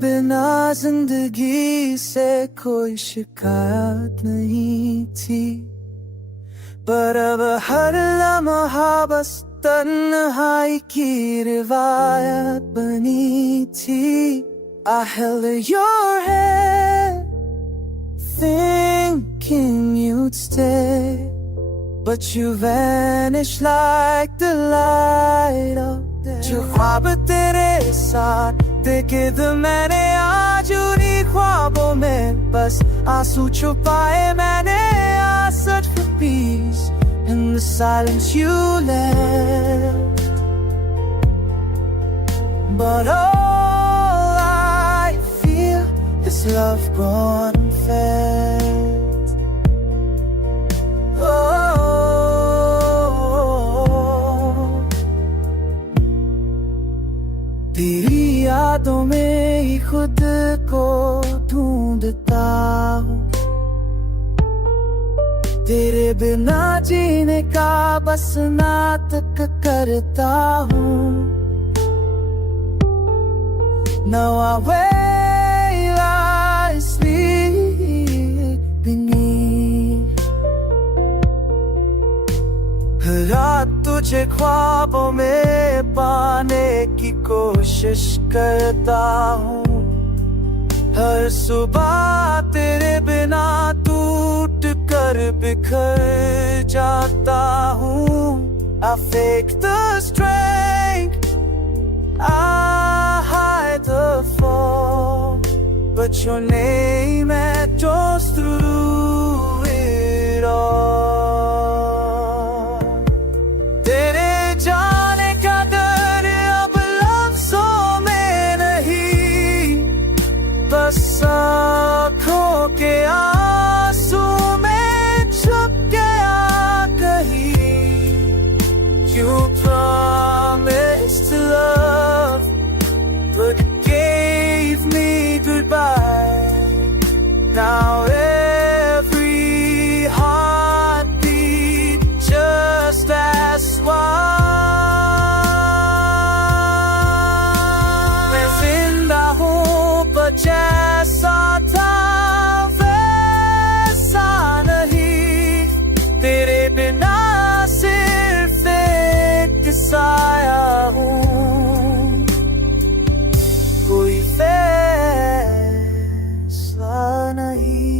बिना जिंदगी से कोई शिकायत नहीं थी, पर अब हर लम्हा बस तन्हाई की रिवायत बनी थी। I held your hand, thinking you'd stay, but you vanished like the light of day. जो ख्वाब तेरे साथ देखे थे मैंने आज उन्हीं ख्वाबों में बस आंसू छुपाए मैंने। I searched for peace in the silence you left, but all I feel is love gone fast. तेरी यादों में ही खुद को ढूंढता हूँ, तेरे बिना जीने का बस नाटक करता हूँ। Now I wait, I sleep beneath, रात तुझे ख्वाबों में पाने की कोशिश करता हूँ। हर सुबह तेरे बिना टूट कर बिखर जाता हूँ। I fake the strength, I hide the fall, but your name echoes through it all. तेरे जाने का डर अब लफ्ज़ों में नहीं, बस आँखों के आंसू में छुप गया कहीं। You promised love, but gave me goodbye. Now every heartbeat just asks why. मैं जिंदा हूँ पर जैसा था वैसा नहीं, तेरे बिना सिर्फ एक साया हूँ। कोई फैसला नहीं।